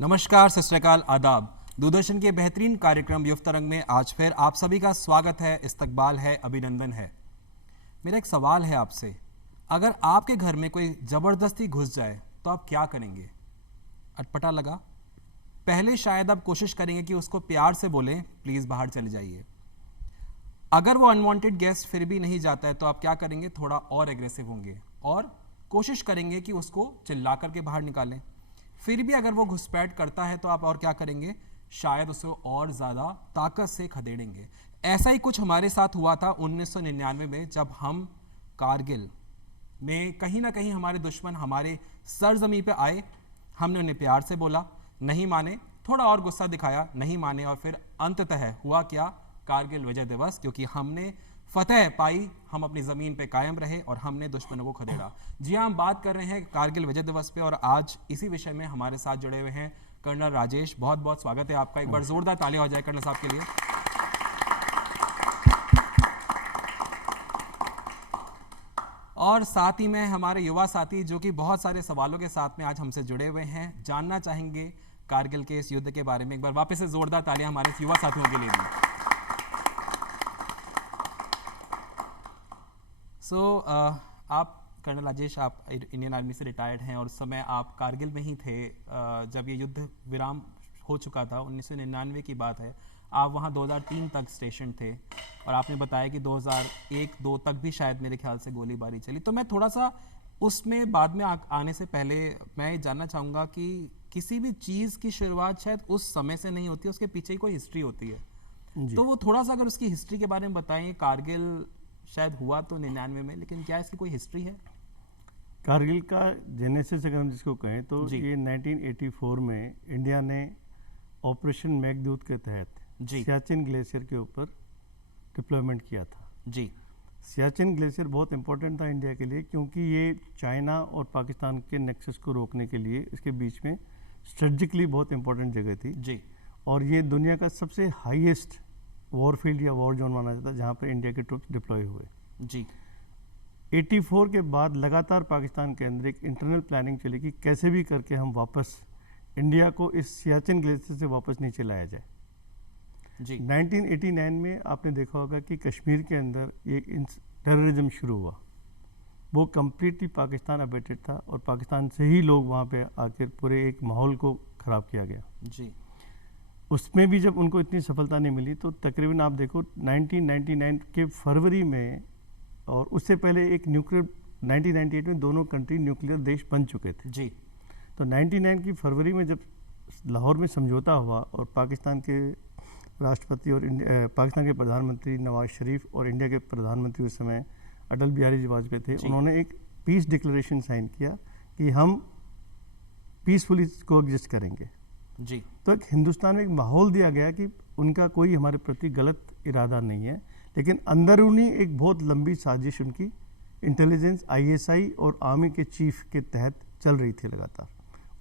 नमस्कार, सत श्री अकाल, आदाब। दूरदर्शन के बेहतरीन कार्यक्रम युव तरंग में आज फिर आप सभी का स्वागत है, इस्तकबाल है, अभिनंदन है। मेरा एक सवाल है आपसे, अगर आपके घर में कोई ज़बरदस्ती घुस जाए तो आप क्या करेंगे? अटपटा लगा? पहले शायद आप कोशिश करेंगे कि उसको प्यार से बोलें, प्लीज़ बाहर चले जाइए। अगर वो अनवांटेड गेस्ट फिर भी नहीं जाता है तो आप क्या करेंगे? थोड़ा और एग्रेसिव होंगे और कोशिश करेंगे कि उसको चिल्ला करके बाहर निकालें। फिर भी अगर वो घुसपैठ करता है तो आप और क्या करेंगे? शायद उसे और ज़्यादा ताकत से खदेड़ेंगे। ऐसा ही कुछ हमारे साथ हुआ था 1999 में, जब हम कारगिल में कहीं ना कहीं हमारे दुश्मन हमारे सरजमी पे आए। हमने उन्हें प्यार से बोला, नहीं माने, थोड़ा और गुस्सा दिखाया, नहीं माने, और फिर अंततः हुआ क्या? कारगिल विजय दिवस, क्योंकि हमने फतेह पाई, हम अपनी ज़मीन पे कायम रहे और हमने दुश्मनों को खदेड़ा। जी हाँ, हम बात कर रहे हैं कारगिल विजय दिवस पे और आज इसी विषय में हमारे साथ जुड़े हुए हैं कर्नल राजेश। बहुत बहुत स्वागत है आपका। एक बार जोरदार तालियां हो जाए कर्नल साहब के लिए। और साथ ही में हमारे युवा साथी जो कि बहुत सारे सवालों के साथ में आज हमसे जुड़े हुए हैं, जानना चाहेंगे कारगिल के इस युद्ध के बारे में। एक बार वापस से जोरदार तालियां हमारे युवा साथियों के लिए भी। आप कर्नल राजेश, आप इंडियन आर्मी से रिटायर्ड हैं और उस समय आप कारगिल में ही थे जब ये युद्ध विराम हो चुका था। 1999 की बात है। आप वहाँ 2003 तक स्टेशन थे और आपने बताया कि 2001-2 तक भी शायद मेरे ख्याल से गोलीबारी चली। तो मैं थोड़ा सा उसमें बाद में आने से पहले मैं ये जानना चाहूँगा कि किसी भी चीज़ की शुरुआत शायद उस समय से नहीं होती, उसके पीछे ही कोई हिस्ट्री होती है। तो वो थोड़ा सा अगर उसकी हिस्ट्री के बारे में बताएं। कारगिल शायद हुआ तो 99 में, लेकिन क्या इसकी कोई हिस्ट्री है? कारगिल का जेनेसिस अगर हम जिसको कहें तो ये 1984 में इंडिया ने ऑपरेशन मेघदूत के तहत सियाचिन ग्लेशियर के ऊपर डिप्लॉयमेंट किया था। जी, सियाचिन ग्लेशियर बहुत इंपॉर्टेंट था इंडिया के लिए, क्योंकि ये चाइना और पाकिस्तान के नेक्सस को रोकने के लिए इसके बीच में स्ट्रेटजिकली बहुत इंपॉर्टेंट जगह थी। जी, और ये दुनिया का सबसे हाईएस्ट वॉरफील्ड या वॉर जोन माना जाता है जहाँ पर इंडिया के ट्रुप्स डिप्लॉय हुए। जी, 84 के बाद लगातार पाकिस्तान के अंदर एक इंटरनल प्लानिंग चली कि कैसे भी करके हम वापस इंडिया को इस सियाचिन ग्लेशियर से वापस नीचे लाया जाए। जी, 1989 में आपने देखा होगा कि कश्मीर के अंदर एक टेररिज्म शुरू हुआ। वो कम्प्लीटली पाकिस्तान अबेटेड था और पाकिस्तान से ही लोग वहाँ पे आकर पूरे एक माहौल को ख़राब किया गया। जी, उसमें भी जब उनको इतनी सफलता नहीं मिली तो तकरीबन आप देखो 1999 के फरवरी में, और उससे पहले एक न्यूक्लियर 1998 में दोनों कंट्री न्यूक्लियर देश बन चुके थे। जी, तो 99 की फरवरी में जब लाहौर में समझौता हुआ और पाकिस्तान के राष्ट्रपति और पाकिस्तान के प्रधानमंत्री नवाज शरीफ और इंडिया के प्रधानमंत्री उस समय अटल बिहारी वाजपेयी थे, उन्होंने एक पीस डिक्लेरेशन साइन किया कि हम पीसफुली को एग्जिस्ट करेंगे। जी, तो एक हिंदुस्तान में एक माहौल दिया गया कि उनका कोई हमारे प्रति गलत इरादा नहीं है, लेकिन अंदरूनी एक बहुत लंबी साजिश उनकी इंटेलिजेंस, आईएसआई और आर्मी के चीफ के तहत चल रही थी लगातार।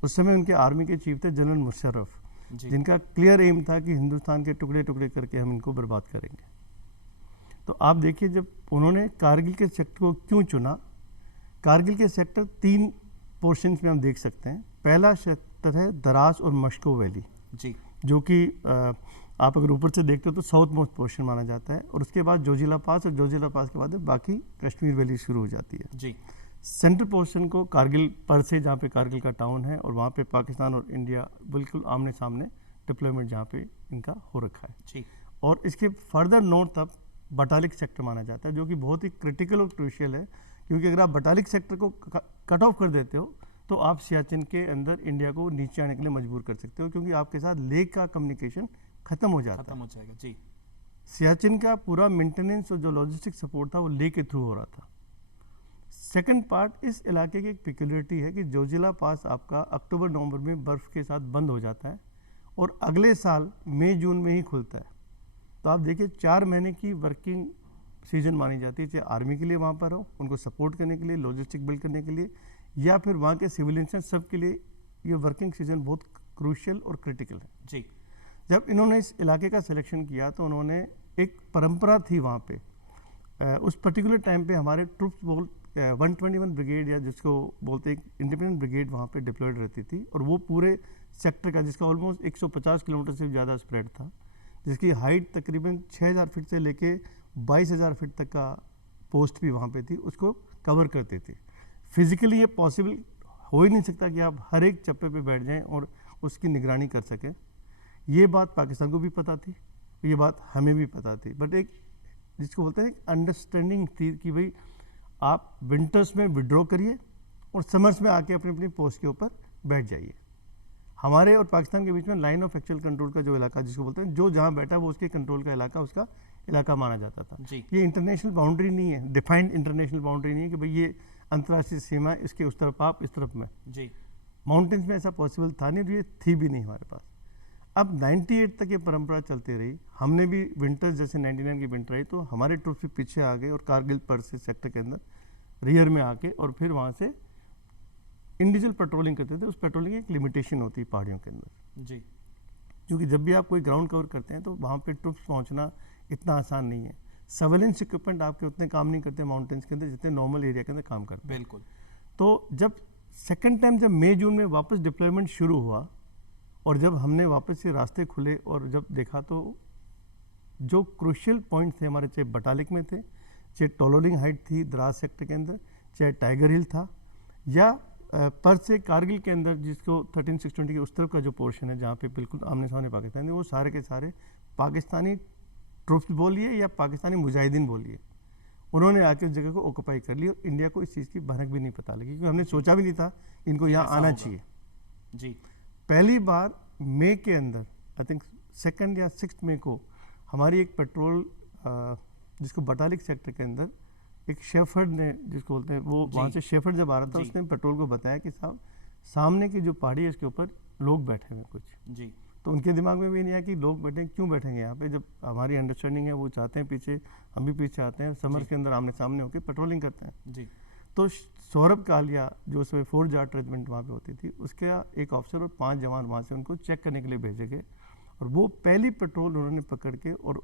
उस समय उनके आर्मी के चीफ थे जनरल मुशर्रफ, जिनका क्लियर एम था कि हिंदुस्तान के टुकड़े टुकड़े करके हम इनको बर्बाद करेंगे। तो आप देखिए, जब उन्होंने कारगिल के सेक्टर को क्यों चुना, कारगिल के सेक्टर 3 पोर्शंस में हम देख सकते हैं। पहला सेक्टर है दराज और मश्को वैली, जी, जो कि आप अगर ऊपर से देखते हो तो साउथ मोस्ट पोर्शन माना जाता है, और उसके बाद जोजिला पास, और जोजिला पास के बाद बाकी कश्मीर वैली शुरू हो जाती है। जी, सेंट्रल पोर्शन को कारगिल पर से, जहाँ पे कारगिल का टाउन है, और वहाँ पे पाकिस्तान और इंडिया बिल्कुल आमने सामने डिप्लॉयमेंट जहाँ पे इनका हो रखा है। जी, और इसके फर्दर नॉर्थ अब बटालिक सेक्टर माना जाता है, जो कि बहुत ही क्रिटिकल और क्रूशियल है, क्योंकि अगर आप बटालिक सेक्टर को कट ऑफ कर देते हो तो आप सियाचिन के अंदर इंडिया को नीचे आने के लिए मजबूर कर सकते हो, क्योंकि आपके साथ लेक का कम्युनिकेशन खत्म हो जाता खत्म हो जाएगा। जी, सियाचिन का पूरा मेंटेनेंस और जो लॉजिस्टिक सपोर्ट था वो लेक के थ्रू हो रहा था। सेकंड पार्ट, इस इलाके की एक पिक्युलरिटी है कि जोजिला पास आपका अक्टूबर नवंबर में बर्फ़ के साथ बंद हो जाता है और अगले साल मई जून में ही खुलता है। तो आप देखिए 4 महीने की वर्किंग सीजन मानी जाती है, चाहे आर्मी के लिए वहाँ पर हो, उनको सपोर्ट करने के लिए, लॉजिस्टिक बिल्ड करने के लिए, या फिर वहाँ के सिविलियंस हैं, सब के लिए ये वर्किंग सीजन बहुत क्रूशियल और क्रिटिकल है। जी, जब इन्होंने इस इलाके का सिलेक्शन किया तो उन्होंने, एक परंपरा थी वहाँ पे, उस पर्टिकुलर टाइम पे हमारे ट्रुप्स 121 ब्रिगेड या जिसको बोलते हैं इंडिपेंडेंट ब्रिगेड वहाँ पे डिप्लॉयड रहती थी, और वो पूरे सेक्टर का जिसका ऑलमोस्ट 150 किलोमीटर से ज़्यादा स्प्रेड था, जिसकी हाइट तकरीबन 6000 फीट से लेके 22000 फीट तक का पोस्ट भी वहाँ पे थी, उसको कवर करते थे। फिजिकली ये पॉसिबल हो ही नहीं सकता कि आप हर एक चप्पे पे बैठ जाएं और उसकी निगरानी कर सकें। ये बात पाकिस्तान को भी पता थी, ये बात हमें भी पता थी, बट एक जिसको बोलते हैं अंडरस्टैंडिंग थी कि भाई आप विंटर्स में विड्रॉ करिए और समर्स में आके अपनी अपनी पोस्ट के ऊपर बैठ जाइए। हमारे और पाकिस्तान के बीच में लाइन ऑफ एक्चुअल कंट्रोल का जो इलाका जिसको बोलते हैं, जो जहाँ बैठा वो उसके कंट्रोल का इलाका उसका इलाका माना जाता था। ये इंटरनेशनल बाउंड्री नहीं है, डिफाइंड इंटरनेशनल बाउंड्री नहीं है कि भाई ये अंतर्राष्ट्रीय सीमा है, इसके उस तरफ आप इस तरफ में जी। माउंटेन्स में ऐसा पॉसिबल था नहीं, तो ये थी भी नहीं हमारे पास। अब 98 तक ये परंपरा चलती रही, हमने भी विंटर्स जैसे 99 की विंटर आई तो हमारे ट्रूप्स भी पीछे आ गए और कारगिल पर से सेक्टर के अंदर रियर में आके और फिर वहाँ से इंडिविजुअल पेट्रोलिंग करते थे। उस पेट्रोलिंग की एक लिमिटेशन होती है पहाड़ियों के अंदर जी, क्योंकि जब भी आप कोई ग्राउंड कवर करते हैं तो वहाँ पे ट्रूप्स पहुँचना इतना आसान नहीं है। सर्वेलेंस इक्विपमेंट आपके उतने काम नहीं करते माउंटेन्स के अंदर जितने नॉर्मल एरिया के अंदर काम करते हैं। बिल्कुल। तो जब सेकेंड टाइम जब मई जून में वापस डिप्लॉयमेंट शुरू हुआ और जब हमने वापस से रास्ते खुले और जब देखा तो जो क्रूशियल पॉइंट थे हमारे, चाहे बटालिक में थे, चाहे टोलोलिंग हाइट थी द्रास सेक्टर के अंदर, चाहे टाइगर हिल था, या पर से कारगिल के अंदर जिसको 13620 के उस तरफ का जो पोर्शन है जहाँ पे बिल्कुल आमने सामने पाकिस्तान है, वो सारे के सारे पाकिस्तानी ट्रूप्स बोलिए या पाकिस्तानी मुजाहिदीन बोलिए, उन्होंने आके उस जगह को ऑक्यूपाई कर लिया और इंडिया को इस चीज़ की भनक भी नहीं पता लगी, क्योंकि हमने सोचा भी नहीं था इनको यहाँ आना चाहिए जी। पहली बार मई के अंदर आई थिंक 2 या 6 मई को हमारी एक पेट्रोल जिसको बटालिक सेक्टर के अंदर एक शेफर्ड ने जिसको बोलते हैं वो वहाँ से शेफर्ड जब आ रहा था उसने पेट्रोल को बताया कि साहब सामने की जो पहाड़ी है इसके ऊपर लोग बैठे हुए कुछ जी। तो उनके दिमाग में भी नहीं आया कि लोग बैठे क्यों बैठेंगे यहाँ पे, जब हमारी अंडरस्टैंडिंग है वो चाहते हैं पीछे, हम भी पीछे आते हैं, समर के अंदर आमने सामने होकर पेट्रोलिंग करते हैं जी। तो सौरभ कालिया जो उसमें 4 जाट रेजिमेंट वहाँ पे होती थी, उसका एक ऑफिसर और 5 जवान वहाँ से उनको चेक करने के लिए भेजे गए और वो पहली पेट्रोल उन्होंने पकड़ के और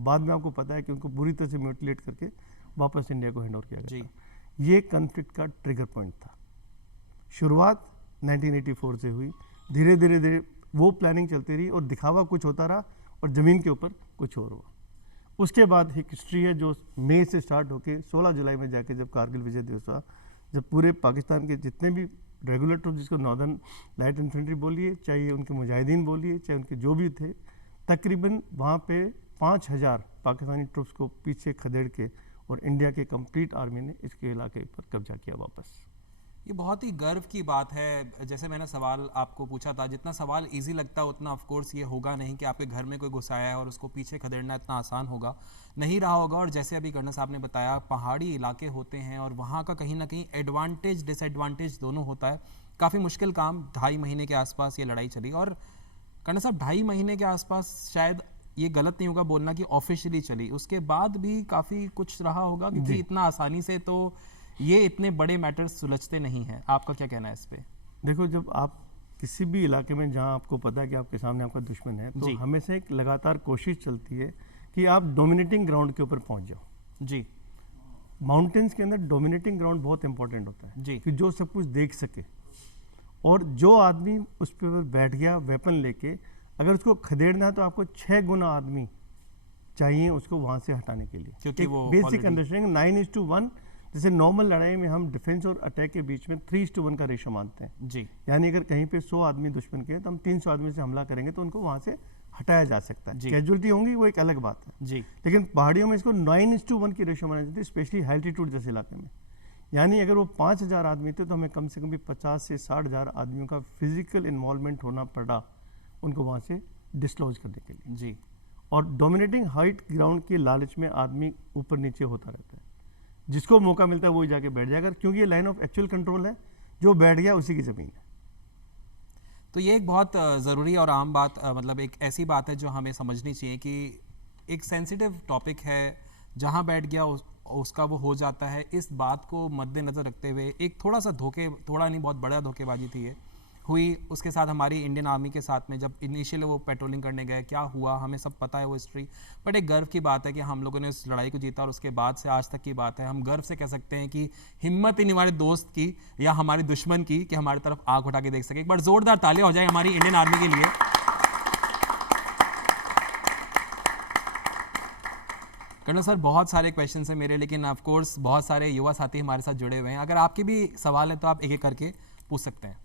बाद में आपको पता है कि उनको बुरी तरह से म्यूटिलेट करके वापस इंडिया को हैंड ओवर किया गया था। ये कॉन्फ्लिक्ट का ट्रिगर पॉइंट था। शुरुआत 1984 से हुई, धीरे धीरे धीरे वो प्लानिंग चलती रही और दिखावा कुछ होता रहा और ज़मीन के ऊपर कुछ और हुआ। उसके बाद एक हिस्ट्री है जो मई से स्टार्ट होके 16 जुलाई में जाके जब कारगिल विजय दिवस हुआ, जब पूरे पाकिस्तान के जितने भी रेगुलर ट्रूप जिसको नॉर्दर्न लाइट इन्फेंट्री बोलिए, चाहे उनके मुजाहिदीन बोलिए, चाहे उनके जो भी थे, तकरीबन वहाँ पे 5000 पाकिस्तानी ट्रूप्स को पीछे खदेड़ के और इंडिया के कंप्लीट आर्मी ने इसके इलाके पर कब्जा किया वापस। ये बहुत ही गर्व की बात है। जैसे मैंने सवाल आपको पूछा था, जितना सवाल इजी लगता है उतना ऑफ कोर्स ये होगा नहीं कि आपके घर में कोई घुसाया है और उसको पीछे खदेड़ना इतना आसान होगा, नहीं रहा होगा। और जैसे अभी कर्नल साहब ने बताया, पहाड़ी इलाके होते हैं और वहाँ का कहीं ना कहीं एडवांटेज डिसएडवांटेज दोनों होता है। काफ़ी मुश्किल काम, 2.5 महीने के आसपास ये लड़ाई चली। और कर्नल साहब 2.5 महीने के आसपास, शायद ये गलत नहीं होगा बोलना कि ऑफिशियली चली, उसके बाद भी काफ़ी कुछ रहा होगा, क्योंकि इतना आसानी से तो ये इतने बड़े मैटर्स सुलझते नहीं हैं। आपका क्या कहना है इस पे? देखो, जब आप किसी भी इलाके में जहां आपको पता है कि आपके सामने आपका दुश्मन है, तो हमेशा एक लगातार कोशिश चलती है कि आप डोमिनेटिंग ग्राउंड के ऊपर पहुंच जाओ जी। माउंटेन्स के अंदर डोमिनेटिंग ग्राउंड बहुत इंपॉर्टेंट होता है जी, कि जो सब कुछ देख सके, और जो आदमी उस पर बैठ गया वेपन लेके, अगर उसको खदेड़ना है तो आपको 6 गुना आदमी चाहिए उसको वहां से हटाने के लिए, क्योंकि वो बेसिक अंडरस्टैंडिंग 9:1, जैसे नॉर्मल लड़ाई में हम डिफेंस और अटैक के बीच में 3:1 का रेशो मानते हैं जी। यानी अगर कहीं पे 100 आदमी दुश्मन के हैं तो हम 300 आदमी से हमला करेंगे तो उनको वहां से हटाया जा सकता है। कैजुअलिटी होंगी वो एक अलग बात है जी, लेकिन पहाड़ियों में इसको 9:1 की रेशो मानी जाती है, स्पेशली एल्टीट्यूड जैसे इलाके में। यानी अगर वो 5000 आदमी थे तो हमें कम से कम भी 50 से 60,000 आदमियों का फिजिकल इन्वॉल्वमेंट होना पड़ा उनको वहाँ से डिस्लॉज करने के लिए जी। और डोमिनेटिंग हाइट ग्राउंड के लालच में आदमी ऊपर नीचे होता रहता है, जिसको मौका मिलता है वही जाके बैठ जाएगा, क्योंकि ये लाइन ऑफ एक्चुअल कंट्रोल है, जो बैठ गया उसी की ज़मीन है। तो ये एक बहुत ज़रूरी और आम बात, मतलब एक ऐसी बात है जो हमें समझनी चाहिए कि एक सेंसिटिव टॉपिक है, जहाँ बैठ गया उसका वो हो जाता है। इस बात को मद्देनज़र रखते हुए एक थोड़ा सा थोड़ा नहीं बहुत बड़ा धोखेबाजी थी ये, हुई उसके साथ हमारी इंडियन आर्मी के साथ में, जब इनिशियली वो पेट्रोलिंग करने गए, क्या हुआ हमें सब पता है वो हिस्ट्री। बट एक गर्व की बात है कि हम लोगों ने उस लड़ाई को जीता, और उसके बाद से आज तक की बात है, हम गर्व से कह सकते हैं कि हिम्मत ही नहीं हमारे दोस्त की या हमारे दुश्मन की कि हमारी तरफ आंख उठा के देख सके। एक बार जोरदार तालियां हो जाए हमारी इंडियन आर्मी के लिए। कर्नल सर, बहुत सारे क्वेश्चन हैं मेरे, लेकिन ऑफ कोर्स बहुत सारे युवा साथी हमारे साथ जुड़े हुए हैं। अगर आपके भी सवाल है तो आप एक एक करके पूछ सकते हैं।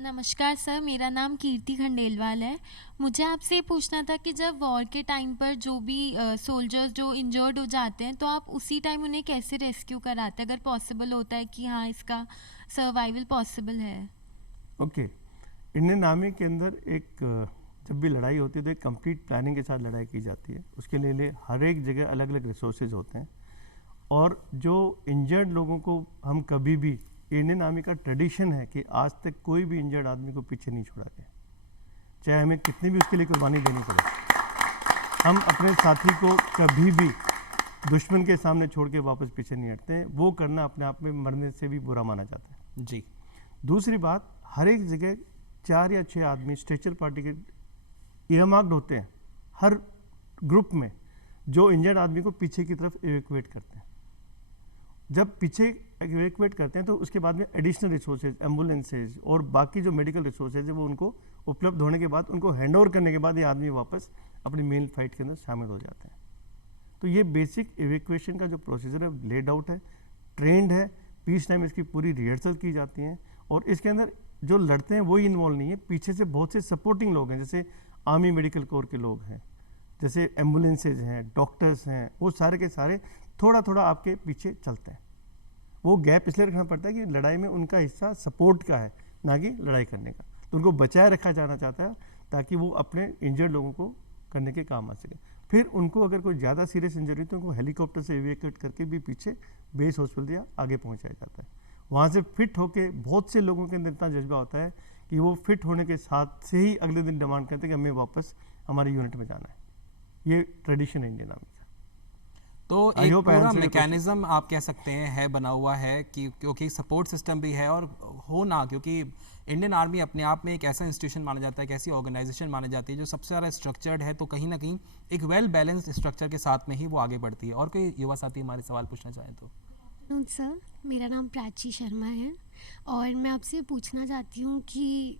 नमस्कार सर, मेरा नाम कीर्ति खंडेलवाल है। मुझे आपसे ये पूछना था कि जब वॉर के टाइम पर जो भी सोल्जर्स जो इंजर्ड हो जाते हैं, तो आप उसी टाइम उन्हें कैसे रेस्क्यू कराते हैं, अगर पॉसिबल होता है कि हाँ इसका सर्वाइवल पॉसिबल है। ओके, इंडियन आर्मी के अंदर एक जब भी लड़ाई होती है तो एक कंप्लीट प्लानिंग के साथ लड़ाई की जाती है। उसके लिए हर एक जगह अलग अलग रिसोर्सेज होते हैं, और जो इंजर्ड लोगों को हम कभी भी, इंडियन आर्मी का ट्रेडिशन है कि आज तक कोई भी इंजर्ड आदमी को पीछे नहीं छोड़ा गया, चाहे हमें कितनी भी उसके लिए कुर्बानी देनी पड़े। हम अपने साथी को कभी भी दुश्मन के सामने छोड़ के वापस पीछे नहीं हटते हैं। वो करना अपने आप में मरने से भी बुरा माना जाता है। जी। दूसरी बात, हर एक जगह 4 या 6 आदमी स्ट्रेचर पार्टी के इयरमार्क्ड होते हैं हर ग्रुप में, जो इंजर्ड आदमी को पीछे की तरफ इवैक्यूएट करते हैं। जब पीछे इवैक्यूएट करते हैं तो उसके बाद में एडिशनल रिसोर्सेज, एम्बुलेंसेज और बाकी जो मेडिकल रिसोर्सेज है वो उनको उपलब्ध होने के बाद, उनको हैंडओवर करने के बाद ये आदमी वापस अपनी मेन फाइट के अंदर शामिल हो जाते हैं। तो ये बेसिक इवैक्यूएशन का जो प्रोसीजर है लेड आउट है, ट्रेंड है, पीस टाइम इसकी पूरी रिहर्सल की जाती हैं, और इसके अंदर जो लड़ते हैं वही इन्वॉल्व नहीं है, पीछे से बहुत से सपोर्टिंग लोग हैं, जैसे आर्मी मेडिकल कोर के लोग हैं, जैसे एम्बुलेंसेज हैं, डॉक्टर्स हैं, वो सारे के सारे थोड़ा थोड़ा आपके पीछे चलते हैं। वो गैप इसलिए रखना पड़ता है कि लड़ाई में उनका हिस्सा सपोर्ट का है, ना कि लड़ाई करने का। तो उनको बचाए रखा जाना चाहता है ताकि वो अपने इंजर्ड लोगों को करने के काम आ सके। फिर उनको अगर कोई ज़्यादा सीरियस इंजरी तो उनको हेलीकॉप्टर से इवैक्यूएट करके भी पीछे बेस हॉस्पिटल या आगे पहुँचाया जाता है। वहाँ से फिट होके बहुत से लोगों के अंदर इतना जज्बा होता है कि वो फिट होने के साथ से ही अगले दिन डिमांड करते हैं कि हमें वापस हमारी यूनिट में जाना है। ये ट्रेडिशन है इंडियन आर्मी का। तो एक पूरा मैकेनिज्म आप कह सकते हैं है बना हुआ है कि क्योंकि सपोर्ट सिस्टम भी है, और हो ना, क्योंकि इंडियन आर्मी अपने आप में एक ऐसा इंस्टीट्यूशन माना जाता है, एक ऐसी ऑर्गेनाइजेशन मानी जाती है जो सबसे ज़्यादा स्ट्रक्चर्ड है, तो कहीं ना कहीं एक वेल बैलेंस्ड स्ट्रक्चर के साथ में ही वो आगे बढ़ती है। और कोई युवा साथी हमारे सवाल पूछना चाहें तो। सर, मेरा नाम प्राची शर्मा है, और मैं आपसे पूछना चाहती हूँ कि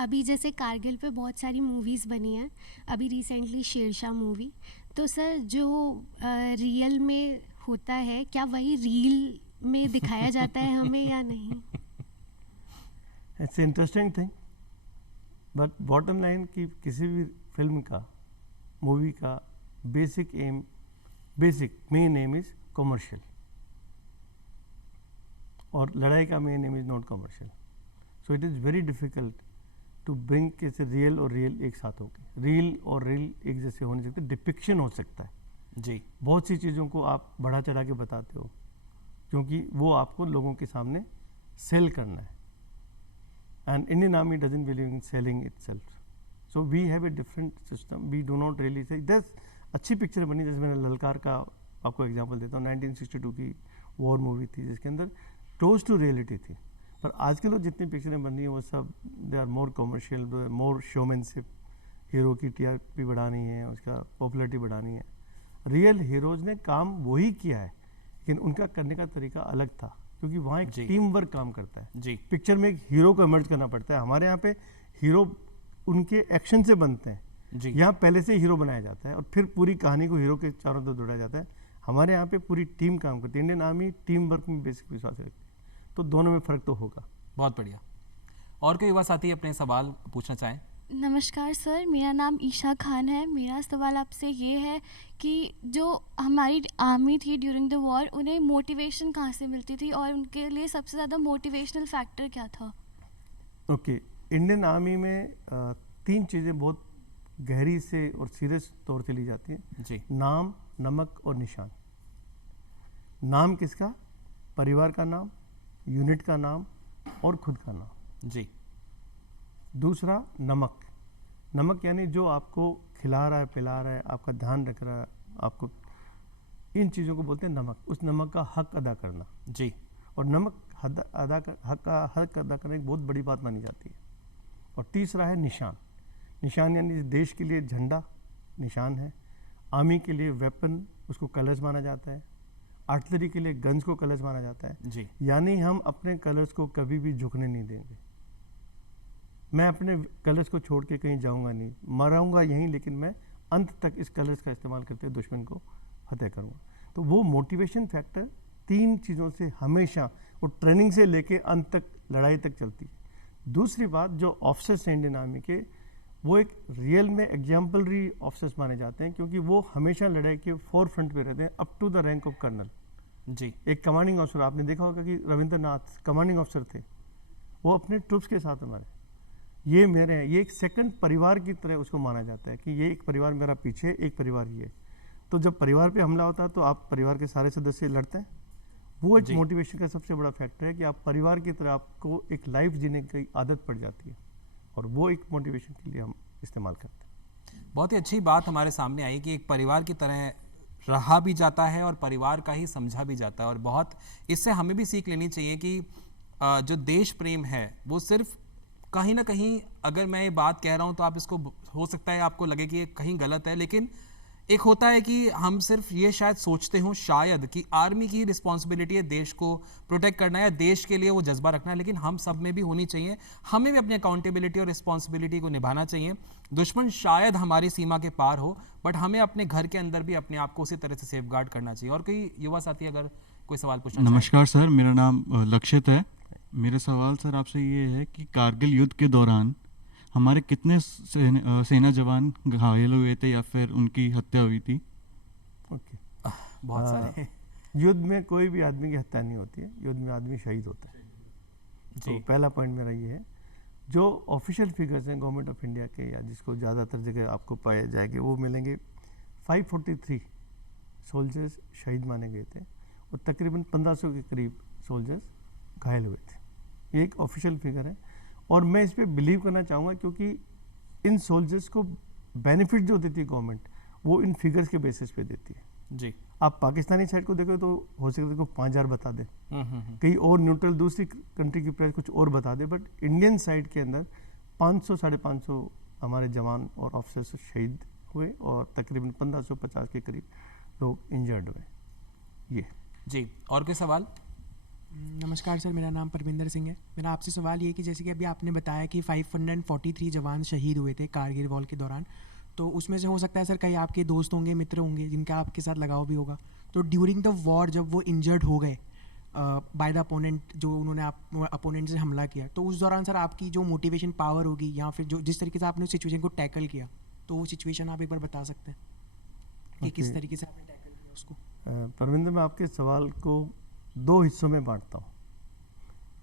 अभी जैसे कारगिल पे बहुत सारी मूवीज़ बनी हैं, अभी रिसेंटली शेरशाह मूवी, तो सर जो रियल में होता है, क्या वही रील में दिखाया जाता है हमें या नहीं? It's interesting thing, but bottom line कि किसी भी फिल्म का, मूवी का basic main aim is commercial, और लड़ाई का main aim is not commercial. So it is very difficult to bring कैसे रियल और रियल एक साथ हो गए। रियल और रियल एक जैसे होने सकते, डिपिक्शन हो सकता है जी। बहुत सी चीज़ों को आप बढ़ा चढ़ा के बताते हो, क्योंकि वो आपको लोगों के सामने सेल करना है। And Indian army doesn't believe in selling itself, so we have a different system, we do not really say. दस अच्छी पिक्चर बनी, जैसे मैंने ललकार का आपको एग्जांपल देता हूँ, 1962 की वॉर मूवी थी जिसके अंदर क्लोज टू रियलिटी थी। पर आज के लोग जितनी पिक्चरें बन रही हैं वो सब they are more commercial, more showmanship, hero की टीआरपी बढ़ानी है, उसका पॉपुलरिटी बढ़ानी है। रियल हीरोज ने काम वही किया है, लेकिन उनका करने का तरीका अलग था, क्योंकि वहाँ एक टीम वर्क काम करता है जी। पिक्चर में एक हीरो को इमर्ज करना पड़ता है। हमारे यहाँ पे हीरो उनके एक्शन से बनते हैं, यहाँ पहले से हीरो बनाया जाता है और फिर पूरी कहानी को हीरो के चारों तरफ दौड़ाया जाता है। हमारे यहाँ पे पूरी टीम काम करती है। इंडियन आर्मी टीम वर्क में बेसिक विश्वास रखती है, तो दोनों में फ़र्क तो होगा। बहुत बढ़िया। और कोई युवा साथी अपने सवाल पूछना चाहें? नमस्कार सर, मेरा नाम ईशा खान है। मेरा सवाल आपसे ये है कि जो हमारी आर्मी थी ड्यूरिंग द वॉर, उन्हें मोटिवेशन कहाँ से मिलती थी और उनके लिए सबसे ज़्यादा मोटिवेशनल फैक्टर क्या था? ओके, इंडियन आर्मी में 3 चीज़ें बहुत गहरी से और सीरियस तौर से ली जाती हैं जी। नाम, नमक और निशान। नाम किसका? परिवार का नाम, यूनिट का नाम और खुद का नाम जी। दूसरा नमक। नमक यानी जो आपको खिला रहा है, पिला रहा है, आपका ध्यान रख रहा है, आपको, इन चीज़ों को बोलते हैं नमक। उस नमक का हक अदा करना जी। और नमक हक अदा करना एक बहुत बड़ी बात मानी जाती है। और तीसरा है निशान। निशान यानी देश के लिए झंडा निशान है, आर्मी के लिए वेपन उसको कलर्स माना जाता है, आर्टिलरी के लिए गन्स को कलर्स माना जाता है। जी यानी हम अपने कलर्स को कभी भी झुकने नहीं देंगे। मैं अपने कलर्स को छोड़ के कहीं जाऊंगा नहीं, मराऊंगा यहीं, लेकिन मैं अंत तक इस कलर्स का इस्तेमाल करते हुए दुश्मन को फतेह करूंगा। तो वो मोटिवेशन फैक्टर 3 चीज़ों से हमेशा, वो ट्रेनिंग से लेके अंत तक, लड़ाई तक चलती है। दूसरी बात, जो ऑफिसर्स हैं इंडियन आर्मी के, वो एक रियल में एग्जाम्पलरी ऑफिसर्स माने जाते हैं, क्योंकि वो हमेशा लड़ाई के फोर फ्रंट पे रहते हैं, up to the rank of colonel. जी एक कमांडिंग ऑफिसर, आपने देखा होगा कि रविंद्रनाथ कमांडिंग ऑफिसर थे, वो अपने ट्रूप्स के साथ हमारे, ये मेरे हैं, ये एक सेकंड परिवार की तरह उसको माना जाता है कि ये एक परिवार मेरा पीछे, एक परिवार ये। तो जब परिवार पे हमला होता है तो आप परिवार के सारे सदस्य लड़ते हैं। वो एक जी। मोटिवेशन का सबसे बड़ा फैक्टर है कि आप परिवार की तरह, आपको एक लाइफ जीने की आदत पड़ जाती है, और वो एक मोटिवेशन के लिए हम इस्तेमाल करते हैं। बहुत ही अच्छी बात हमारे सामने आई कि एक परिवार की तरह रहा भी जाता है और परिवार का ही समझा भी जाता है। और बहुत इससे हमें भी सीख लेनी चाहिए कि जो देश प्रेम है वो सिर्फ कहीं ना कहीं, अगर मैं ये बात कह रहा हूँ तो आप इसको, हो सकता है आपको लगे कि ये कहीं गलत है, लेकिन एक होता है कि हम सिर्फ ये शायद सोचते हो शायद कि आर्मी की रिस्पॉन्सिबिलिटी है देश को प्रोटेक्ट करना है, देश के लिए वो जज्बा रखना है, लेकिन हम सब में भी होनी चाहिए। हमें भी अपनी अकाउंटेबिलिटी और रिस्पॉन्सिबिलिटी को निभाना चाहिए। दुश्मन शायद हमारी सीमा के पार हो, बट हमें अपने घर के अंदर भी अपने आप को उसी तरह से सेफगार्ड करना चाहिए। और कोई युवा साथी अगर कोई सवाल पूछना चाहे। नमस्कार सर, मेरा नाम लक्षित है। मेरा सवाल सर आपसे ये है कि कारगिल युद्ध के दौरान हमारे कितने सेना जवान घायल हुए थे या फिर उनकी हत्या हुई थी? ओके, बहुत सारे। युद्ध में कोई भी आदमी की हत्या नहीं होती है, युद्ध में आदमी शहीद होता है। तो जी पहला पॉइंट मेरा ये है। जो ऑफिशियल फिगर्स हैं गवर्नमेंट ऑफ इंडिया के, या जिसको ज़्यादातर जगह आपको पाए जाएंगे, वो मिलेंगे 543 सोल्जर्स शहीद माने गए थे और तकरीबन 1500 के करीब सोल्जर्स घायल हुए थे। ये एक ऑफिशियल फिगर है, और मैं इस पर बिलीव करना चाहूँगा, क्योंकि इन सोल्जर्स को बेनिफिट जो देती है गवर्नमेंट, वो इन फिगर्स के बेसिस पे देती है। जी। आप पाकिस्तानी साइड को देखो तो हो सकता है को 5000 बता दे, कहीं और न्यूट्रल दूसरी कंट्री की प्राइस कुछ और बता दे, बट इंडियन साइड के अंदर 500 550 हमारे जवान और ऑफिसर्स शहीद हुए और तकरीबन 1550 के करीब लोग इंजर्ड हुए। ये जी। और कोई सवाल? नमस्कार सर, मेरा नाम परविंदर सिंह है। मेरा आपसे सवाल ये है कि जैसे कि अभी आपने बताया कि 543 जवान शहीद हुए थे कारगिल वॉर के दौरान, तो उसमें से हो सकता है सर कई आपके दोस्त होंगे, मित्र होंगे जिनका आपके साथ लगाव भी होगा। तो ड्यूरिंग द वॉर जब वो इंजर्ड हो गए बाय द अपोनेंट, जो उन्होंने अपोनेंट से हमला किया, तो उस दौरान सर आपकी जो मोटिवेशन पावर होगी या फिर जो जिस तरीके से आपने उस सिचुएशन को टैकल किया, तो वो सिचुएशन आप एक बार बता सकते हैं कि किस Okay. तरीके से आपने टैकल किया उसको? परविंदर, मैं आपके सवाल को 2 हिस्सों में बांटता हूँ।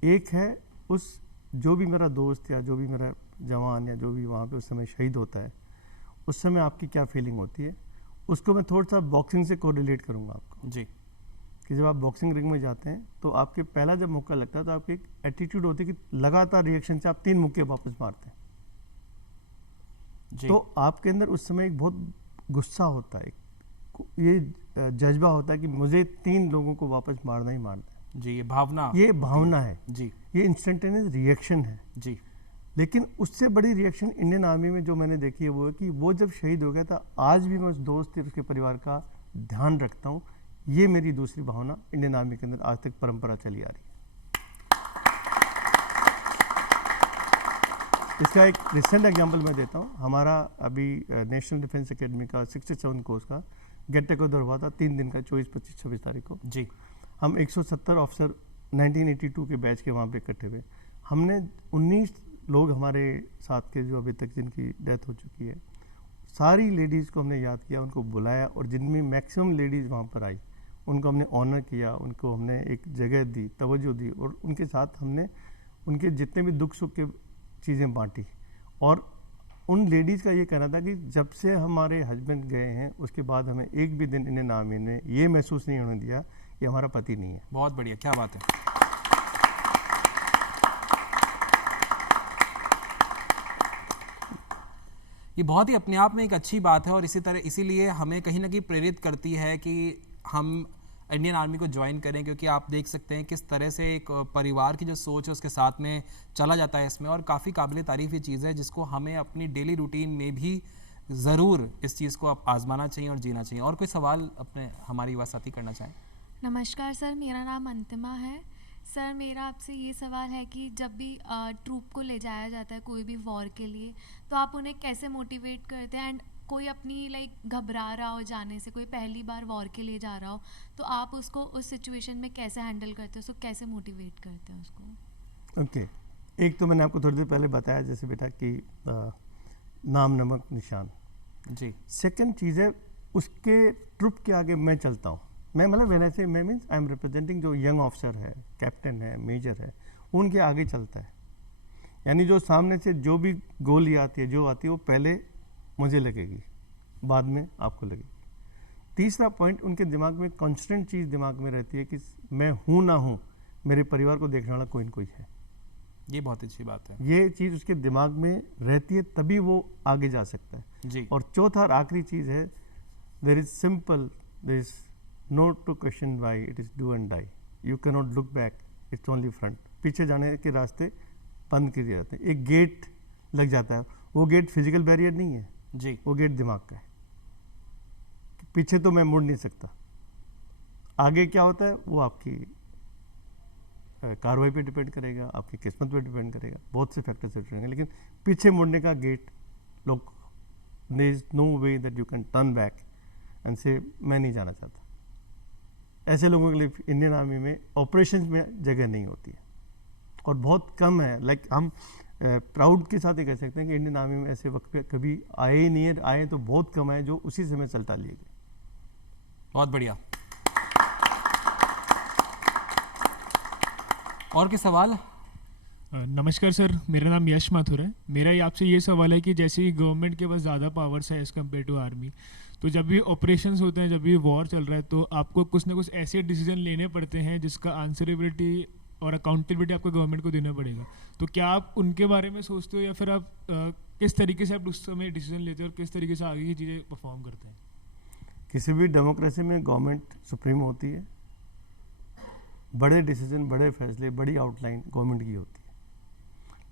एक है उस जो भी मेरा दोस्त या जो भी मेरा जवान या जो भी वहाँ पे उस समय शहीद होता है, उस समय आपकी क्या फीलिंग होती है, उसको मैं थोड़ा सा बॉक्सिंग से कोरिलेट करूँगा आपको। जी कि जब आप बॉक्सिंग रिंग में जाते हैं तो आपके पहला जब मुक्का लगता है तो आपकी एक एटीट्यूड होती है कि लगातार रिएक्शन से आप 3 मुक्के वापस मारते हैं। जी। तो आपके अंदर उस समय एक बहुत गुस्सा होता है, ये जज्बा होता है कि मुझे 3 लोगों को वापस मारना ही मारना है। जी, ये भावना। ये भावना है, जी ये इंस्टेंटेनियस रिएक्शन है। जी। लेकिन उससे बड़ी रिएक्शन इंडियन आर्मी में जो मैंने देखी है वो है कि वो जब शहीद हो गया था, आज भी मैं उस दोस्त या उसके परिवार का ध्यान रखता हूँ। ये मेरी दूसरी भावना इंडियन आर्मी के अंदर आज तक परंपरा चली आ रही है। इसका एक रिसेंट एग्जांपल मैं देता हूँ। हमारा अभी नेशनल डिफेंस एकेडमी का 67 कोर्स का गेट टुगेदर हुआ था 3 दिन का, 24, 25, 26 तारीख को। जी। हम 170 ऑफिसर 1982 के बैच के वहाँ पे इकट्ठे हुए। हमने 19 लोग हमारे साथ के जो अभी तक जिनकी डेथ हो चुकी है, सारी लेडीज़ को हमने याद किया, उनको बुलाया, और जिनमें मैक्सिमम लेडीज़ वहाँ पर आई उनको हमने ऑनर किया, उनको हमने एक जगह दी, तवज्जो दी, और उनके साथ हमने उनके जितने भी दुख सुख के चीज़ें बांटी। और उन लेडीज़ का ये कहना था कि जब से हमारे हस्बैंड गए हैं उसके बाद हमें एक भी दिन इंडियन आर्मी ने ये महसूस नहीं होने दिया कि हमारा पति नहीं है। बहुत बढ़िया, क्या बात है। ये बहुत ही अपने आप में एक अच्छी बात है, और इसी तरह इसीलिए हमें कहीं ना कहीं प्रेरित करती है कि हम इंडियन आर्मी को ज्वाइन करें, क्योंकि आप देख सकते हैं किस तरह से एक परिवार की जो सोच है उसके साथ में चला जाता है इसमें, और काफ़ी काबिल तारीफ़ ये चीज़ है जिसको हमें अपनी डेली रूटीन में भी ज़रूर इस चीज़ को आजमाना चाहिए और जीना चाहिए। और कोई सवाल अपने हमारी युवा साथी करना चाहें? नमस्कार सर, मेरा नाम अंतिमा है। सर मेरा आपसे ये सवाल है कि जब भी ट्रूप को ले जाया जाता है कोई भी वॉर के लिए, तो आप उन्हें कैसे मोटिवेट करते हैं? एंड कोई अपनी घबरा रहा हो जाने से, कोई पहली बार वॉर के लिए जा रहा हो, तो आप उसको उस सिचुएशन में कैसे हैंडल करते हो, उसको कैसे मोटिवेट करते हैं उसको? ओके, एक तो मैंने आपको थोड़ी देर पहले बताया जैसे बेटा कि नाम नमक निशान। जी। सेकंड चीज़ है उसके ट्रुप के आगे मैं चलता हूँ। मैं मतलब व्हेन आई से मैं मीन्स आई एम रिप्रेजेंटिंग जो यंग ऑफिसर है, कैप्टन है, मेजर है, उनके आगे चलता है। यानी जो सामने से जो भी गोली आती है, जो आती है, वो पहले मुझे लगेगी, बाद में आपको लगेगी। तीसरा पॉइंट, उनके दिमाग में कॉन्स्टेंट चीज़ दिमाग में रहती है कि मैं हूँ ना हूँ, मेरे परिवार को देखने वाला कोई न कोई है। ये बहुत अच्छी बात है। ये चीज़ उसके दिमाग में रहती है, तभी वो आगे जा सकता है। जी। और चौथा और आखिरी चीज़ है, there is simple, there is no to question why, it is do and die. You can not look back, it's only front. पीछे जाने के रास्ते बंद किए जाते हैं। एक गेट लग जाता है, वो गेट फिजिकल बैरियर नहीं है जी। वो गेट दिमाग का है। पीछे तो मैं मुड़ नहीं सकता, आगे क्या होता है वो आपकी कार्रवाई पे डिपेंड करेगा, आपकी किस्मत पे डिपेंड करेगा, बहुत से फैक्टर से डिपेंड करेंगे। लेकिन पीछे मुड़ने का गेट लोग, there is no way that you can turn back and say मैं नहीं जाना चाहता। ऐसे लोगों के लिए इंडियन आर्मी में ऑपरेशन में जगह नहीं होती है और बहुत कम है। लाइक हम प्राउड के साथ ये कह सकते हैं कि इंडियन आर्मी में ऐसे वक्त पे कभी आए ही नहीं है, आए तो बहुत कम है जो उसी समय चलता लिए गए। बहुत बढ़िया। और के सवाल? नमस्कार सर, मेरा नाम यश माथुर है। मेरा आपसे ये सवाल है कि जैसे कि गवर्नमेंट के पास ज़्यादा पावर्स है एज़ कम्पेयर टू आर्मी, तो जब भी ऑपरेशंस होते हैं, जब भी वॉर चल रहा है, तो आपको कुछ ना कुछ ऐसे डिसीजन लेने पड़ते हैं जिसका आंसरेबिलिटी और अकाउंटेबिलिटी आपको गवर्नमेंट को देना पड़ेगा। तो क्या आप उनके बारे में सोचते हो, या फिर आप किस तरीके से आप उस समय डिसीजन लेते हो और किस तरीके से आगे की चीज़ें परफॉर्म करते हैं? किसी भी डेमोक्रेसी में गवर्नमेंट सुप्रीम होती है, बड़े डिसीजन, बड़े फैसले, बड़ी आउटलाइन गवर्नमेंट की होती है।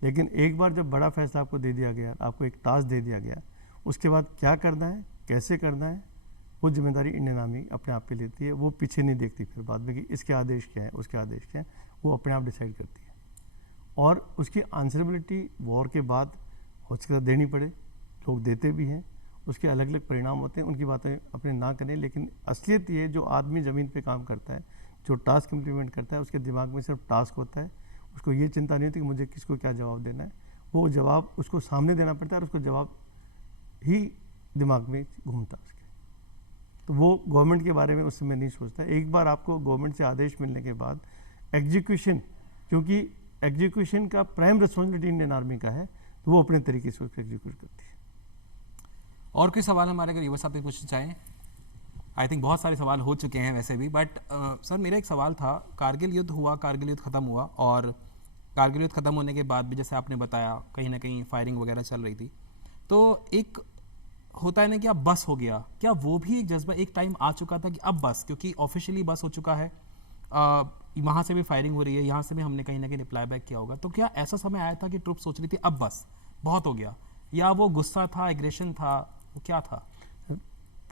लेकिन एक बार जब बड़ा फैसला आपको दे दिया गया, आपको एक टास्क दे दिया गया, उसके बाद क्या करना है, कैसे करना है, वो जिम्मेदारी इंडियन आर्मी अपने आप पे लेती है। वो पीछे नहीं देखती फिर बाद में कि इसके आदेश क्या है, उसके आदेश क्या है, वो अपने आप डिसाइड करती है। और उसकी आंसरेबिलिटी वॉर के बाद हो सकता है देनी पड़े, लोग देते भी हैं, उसके अलग अलग परिणाम होते हैं, उनकी बातें अपने ना करें। लेकिन असलियत ये, जो आदमी ज़मीन पे काम करता है, जो टास्क इम्प्लीमेंट करता है, उसके दिमाग में सिर्फ टास्क होता है, उसको ये चिंता नहीं होती कि मुझे किसको क्या जवाब देना है। वो जवाब उसको सामने देना पड़ता है और उसको जवाब ही दिमाग में घूमता है उसके। तो वो गवर्नमेंट के बारे में उस समय नहीं सोचता। एक बार आपको गवर्नमेंट से आदेश मिलने के बाद एग्जीक्यूशन, क्योंकि एग्जीक्यूशन का प्राइम रिस्पॉन्सिबिलिटी इंडियन आर्मी का है, तो वो अपने तरीके से उसको एग्जीक्यूट करती है। और कोई सवाल हमारे अगर युवा साथी पूछना चाहें? आई थिंक बहुत सारे सवाल हो चुके हैं वैसे भी, बट सर मेरा एक सवाल था। कारगिल युद्ध हुआ, कारगिल युद्ध ख़त्म हुआ, और कारगिल युद्ध ख़त्म होने के बाद भी जैसे आपने बताया कहीं ना कहीं फायरिंग वगैरह चल रही थी, तो एक होता है ना कि अब बस हो गया, क्या वो भी एक जज्बा एक टाइम आ चुका था कि अब बस, क्योंकि ऑफिशियली बस हो चुका है, वहाँ से भी फायरिंग हो रही है, यहाँ से भी हमने कहीं ना कहीं रिप्लाई बैक किया होगा, तो क्या ऐसा समय आया था कि ट्रुप सोच रही थी अब बस बहुत हो गया, या वो गुस्सा था, एग्रेशन था, वो क्या था?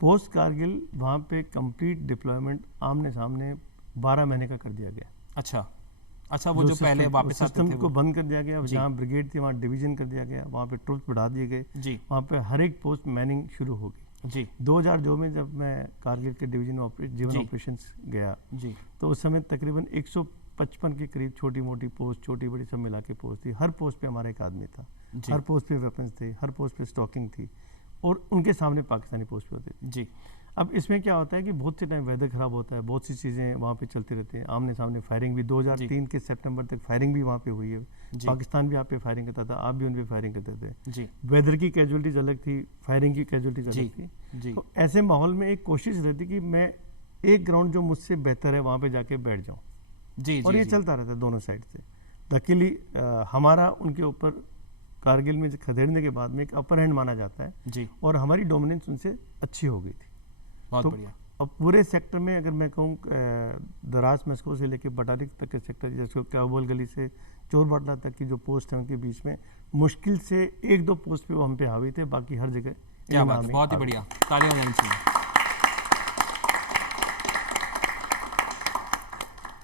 पोस्ट कारगिल वहाँ पे कंप्लीट डिप्लॉयमेंट आमने सामने 12 महीने का कर दिया गया। अच्छा वो जो पहले वापस आते थे को बंद कर दिया गया, जहाँ ब्रिगेड थी वहाँ डिवीजन कर दिया गया, वहाँ पे ट्रुप्स बढ़ा दिए गए जी, वहाँ पे हर एक पोस्ट मैनिंग शुरू हो गई जी। 2002 में जब मैं कारगिल के जीवन ऑपरेशंस गया जी, तो उस समय तकरीबन 155 के करीब छोटी मोटी पोस्ट, छोटी बड़ी सब मिला के पोस्ट थी। हर पोस्ट पे हमारा एक आदमी था, हर पोस्ट पे वेपन्स थे, हर पोस्ट पे स्टॉकिंग थी, और उनके सामने पाकिस्तानी पोस्ट पे होते थे जी। अब इसमें क्या होता है कि बहुत से टाइम वेदर ख़राब होता है, बहुत सी चीज़ें वहाँ पे चलती रहती हैं, आमने सामने फायरिंग भी 2003 के सितंबर तक फायरिंग भी वहाँ पे हुई है। पाकिस्तान भी आप पे फायरिंग करता था, आप भी उन पे फायरिंग करते थे जी। वेदर की कैजुअलिटीज अलग थी, फायरिंग की कैजुअलिटीज अलग थी जी। तो ऐसे माहौल में एक कोशिश रहती कि मैं एक ग्राउंड जो मुझसे बेहतर है वहाँ पे जाके बैठ जाऊँ जी, और ये चलता रहता है दोनों साइड से। लकीली हमारा उनके ऊपर कारगिल में खदेड़ने के बाद में एक अपर हैंड माना जाता है जी, और हमारी डोमिनेंस उनसे अच्छी हो गई थी। बहुत तो बढ़िया। और पूरे सेक्टर में अगर मैं कहूँ दराज मस्को से लेकर बटालिक तक के सेक्टर, जैसे काबुल गली से चोर बाटला तक की जो पोस्ट है उनके बीच में मुश्किल से 1-2 पोस्ट पे वो हम पे हावी थे, बाकी हर जगह क्या बात है, इनामी बहुत ही हावी। बढ़िया, तालियां बजानी चाहिए।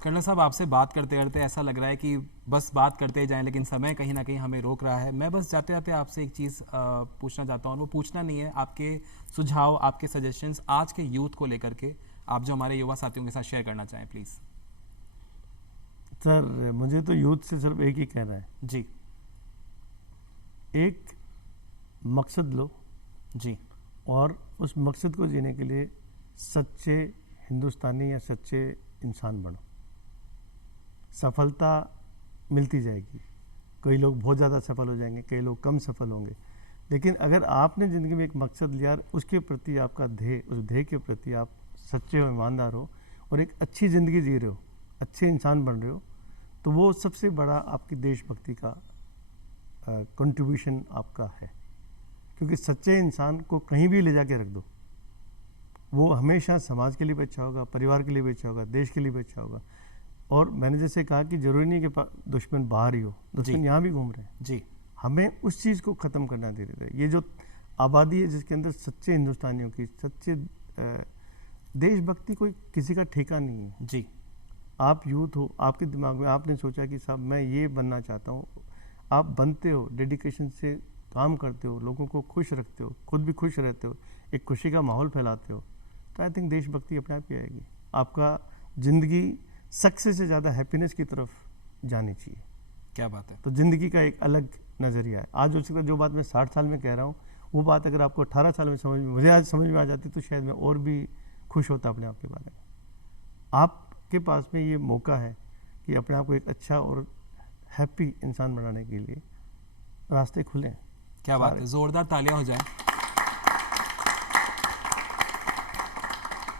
कर्नल साहब, आपसे बात करते करते ऐसा लग रहा है कि बस बात करते जाएं, लेकिन समय कहीं ना कहीं हमें रोक रहा है। मैं बस जाते जाते आपसे एक चीज़ पूछना चाहता हूँ, वो पूछना नहीं है, आपके सुझाव, आपके सजेशंस आज के यूथ को लेकर के आप जो हमारे युवा साथियों के साथ शेयर करना चाहें प्लीज़। सर मुझे तो यूथ से सिर्फ एक ही कहना है, जी एक मकसद लो जी और उस मकसद को जीने के लिए सच्चे हिंदुस्तानी या सच्चे इंसान बनो। सफलता मिलती जाएगी, कई लोग बहुत ज़्यादा सफल हो जाएंगे, कई लोग कम सफल होंगे, लेकिन अगर आपने ज़िंदगी में एक मकसद लिया और उसके प्रति आपका ध्येय, उस ध्येय के प्रति आप सच्चे और ईमानदार हो और एक अच्छी ज़िंदगी जी रहे हो, अच्छे इंसान बन रहे हो, तो वो सबसे बड़ा आपकी देशभक्ति का कंट्रीब्यूशन आपका है। क्योंकि सच्चे इंसान को कहीं भी ले जाके रख दो, वो हमेशा समाज के लिए भी अच्छा होगा, परिवार के लिए भी अच्छा होगा, देश के लिए भी अच्छा होगा। और मैंने जैसे कहा कि जरूरी नहीं कि दुश्मन बाहर ही हो, दुश्मन यहाँ भी घूम रहे हैं। जी हमें उस चीज़ को ख़त्म करना धीरे धीरे। ये जो आबादी है जिसके अंदर सच्चे हिंदुस्तानियों की, सच्चे देशभक्ति कोई किसी का ठेका नहीं है। जी आप यूथ हो, आपके दिमाग में आपने सोचा कि साहब मैं ये बनना चाहता हूँ, आप बनते हो, डेडिकेशन से काम करते हो, लोगों को खुश रखते हो, खुद भी खुश रहते हो, एक खुशी का माहौल फैलाते हो, तो आई थिंक देशभक्ति अपने आप ही आएगी। आपका ज़िंदगी सक्सेस से ज़्यादा हैप्पीनेस की तरफ जानी चाहिए। क्या बात है। तो ज़िंदगी का एक अलग नज़रिया है। आज हो सकता है जो बात मैं 60 साल में कह रहा हूँ, वो बात अगर आपको 18 साल में मुझे आज समझ में आ जाती तो शायद मैं और भी खुश होता अपने आप के बारे में। आपके पास में ये मौका है कि अपने आप को एक अच्छा और हैप्पी इंसान बनाने के लिए रास्ते खुलें। क्या बात है, जोरदार तालियां हो जाएं।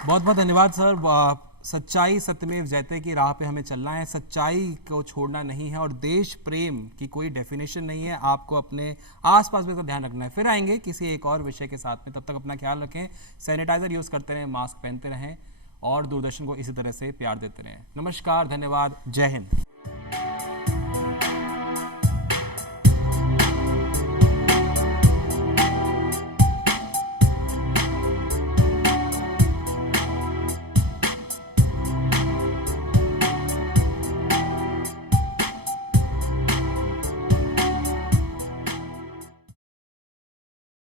बहुत बहुत धन्यवाद सर। सच्चाई सत्यमेव जयते की राह पे हमें चलना है, सच्चाई को छोड़ना नहीं है और देश प्रेम की कोई डेफिनेशन नहीं है। आपको अपने आसपास भी इसका ध्यान रखना है। फिर आएंगे किसी एक और विषय के साथ में, तब तक अपना ख्याल रखें, सैनिटाइजर यूज़ करते रहें, मास्क पहनते रहें और दूरदर्शन को इसी तरह से प्यार देते रहें। नमस्कार, धन्यवाद, जय हिंद।